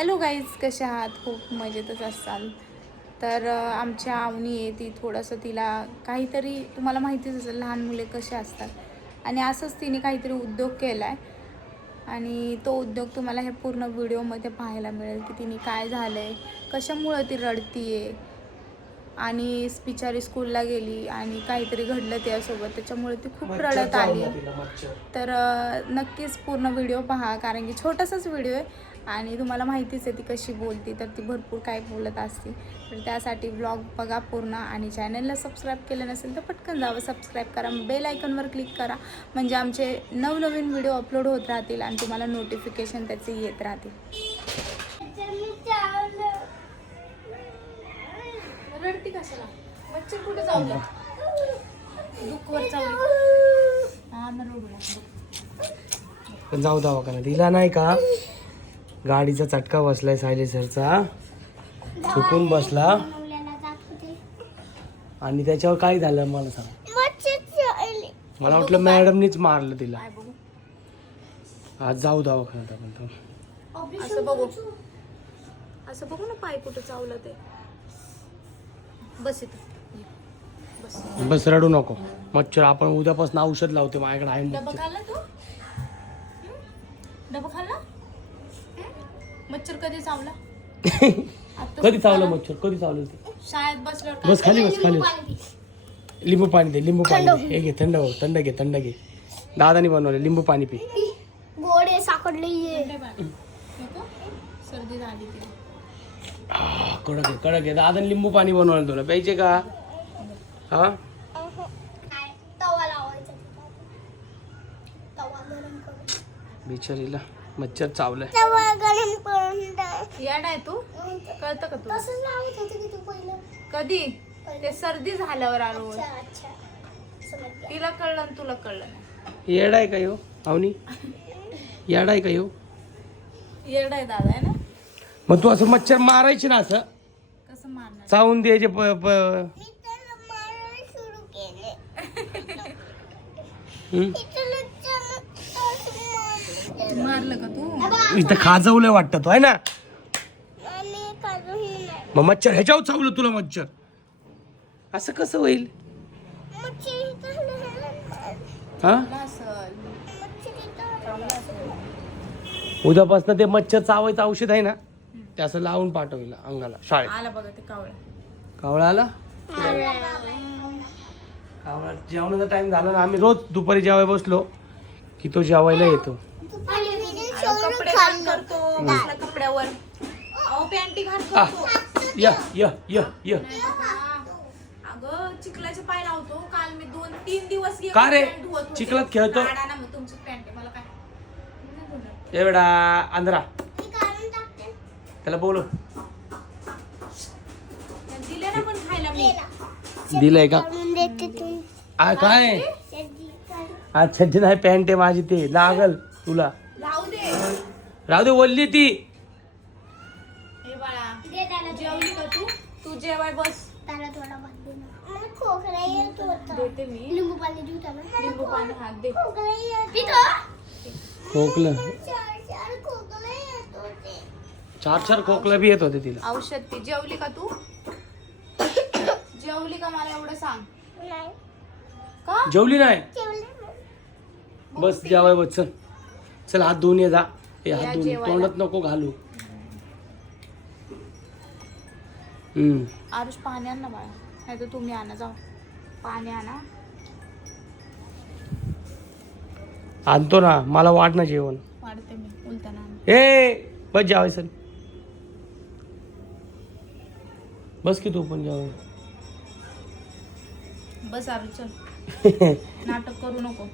Hello guys, कसे आहात? खूप मजेतच असाल. तर आमच्या आवनी आहे ती थोडंसं तिला काहीतरी, तुम्हाला माहितीच असेल लहान मुले कसे असतात, आणि असंच तिने काहीतरी उद्योग केला आहे. आणि तो उद्योग तुम्हाला हे पूर्ण व्हिडिओमध्ये पाहायला मिळेल की तिने काय झालं आहे, कशामुळं ती रडती आहे, आणि बिचारी स्कूलला गेली आणि काहीतरी घडलं त्यासोबत, त्याच्यामुळे ती खूप रडत आली. तर नक्कीच पूर्ण व्हिडिओ पहा, कारण की छोटासाच व्हिडिओ आहे आणि तुम्हाला माहितीच आहे ती कशी बोलते, तर ती भरपूर काय बोलत असते. तर त्यासाठी व्लॉग बघा पूर्ण, आणि चॅनलला सबस्क्राईब केलं नसेल तर पटकन जावं, सबस्क्राईब करा, बेल आयकॉनवर क्लिक करा, म्हणजे आमचे नवनवीन व्हिडिओ अपलोड होत राहतील आणि तुम्हाला नोटिफिकेशन त्याचे येत राहतील. रडती कशाला? मच्छर कुठे चावलं? दुखवर चावली. हा मग रडू पण जाऊ दवाखाना दिला नाही का? गाडीचा चटका बसलाय सायलेन्सरचा, चुकून बसला आणि त्याच्यावर काय झालं मला सांग. मला वाटलं मॅडमनीच मारलं तिला. आज जाऊ दवाखान्यात आपण. असं बघू, असं बघू ना पाय कुठं चावलं ते. बस इथं बस. बस रडू नको. मच्छर आपण उद्यापासून औषध लावते, माझ्याकडे आहे डबा मच्छर. खाल्ला तू? डबा खाल्ला? मच्छर कधी चावला? कधी चावलं मच्छर? कधी चावलं ते? शाळेत बसल्यावर. बस खाली बस, खाली बस. लिंबू पाणी दे, लिंबू पाणी दे. हे घे, थंड हो, थंड घे, थंड घे. दादानी बनवले लिंबू पाणी पी. गोडे साखरले सर्दी झाली ती. कडक आहे, कडक आहे. दादाने लिंबू पाणी बनवलं तुला, प्यायचे का? हा, तवा लावायचा, तवा गरम करून. बिचारीला मच्छर चावलंय. तवा गरम करून याड आहे तू, कळतं का तू? तसंच लावत होते की तू पहिलं. कधी? ते सर्दी झाल्यावर आलो. अच्छा समजलं. तिला कळलं आणि तुला कळलं नाही. येड आहे का ह्यो? अवनी येड आहे का ह्यो? येड आहे दादा, आहे ना? मग तू असं मच्छर मारायचे ना, असं कसं मारणार? चावून द्यायचे. मी त्याला मारायला सुरू केले. मारलं का तू? इथं खाजवलं वाटतं तो, आहे ना? आणि काजूही नाही. मग मच्छर ह्याच्यावर चावलं तुला मच्छर, असं कसं होईल? मच्छी इथं नाही. हा, असल. मच्छी इथं नाही. उद्यापासून ते मच्छर चावायचं औषध आहे ना, ते असं लावून पाठवलं अंगाला शाळेत. आला बघा ते कावळा. कावळा आला. कावळा जेवणाचा टाइम झाला ना, आम्ही रोज दुपारी जेवायला बसलो की तो जेवायला येतो. कपडे घाण करतो बसला कपड्यावर. अहो पॅन्टी घाण आ, करतो. य य य य अगं चिखलाचे पाय लावतो. काल मी 2-3 दिवस का रे? पॅन्ट धुवत होते. चिखलात खेळतो? काढा ना मग तुमची पॅन्ट आहे, मला काय नाही बोलणार. एवढा आंध्रा मी काढून टाकते. त्याला बोलू. दिले ना पण खायला मी. दिलंय का? काढून देते तू. आ काय? चड्डी काढ. आज छज्जे नाही, पॅन्ट आहे माझी, ते लागल तुला. राहू दे. राहू दे, बोलली ती. हे बाळा, दे त्याला. जेवली का तू? तू जेवाय बस. त्याला थोडा भात दे ना. मला खोकला येत होता. देते मी. लिंबू पाणी देऊ त्याला. लिंबू पाणी हात दे. खोकला येत होता. खोकलं, चार खोकला येत होते. 4 खोकला बी येत होते तिला. औषध ती. जेवली का तू? जेवली का मला एवढं सांग. नाही. का? जेवली नाही? जेवले नाही. बस जेवाय बस. चल चल, हात धुवून ये जा. हे या हात धुवून जेवायला. तोंडात नको घालू. आरुष पाणी आण ना बाळा, नाही तर तुम्ही आणा, जाऊ पाणी आणा. आणतो ना, मला वाट ना जेवण. वाढते मी उलताना. ए बस जेवायचं. बस की तू पण जेवाय. बस आरुष चल. नाटक करू नको.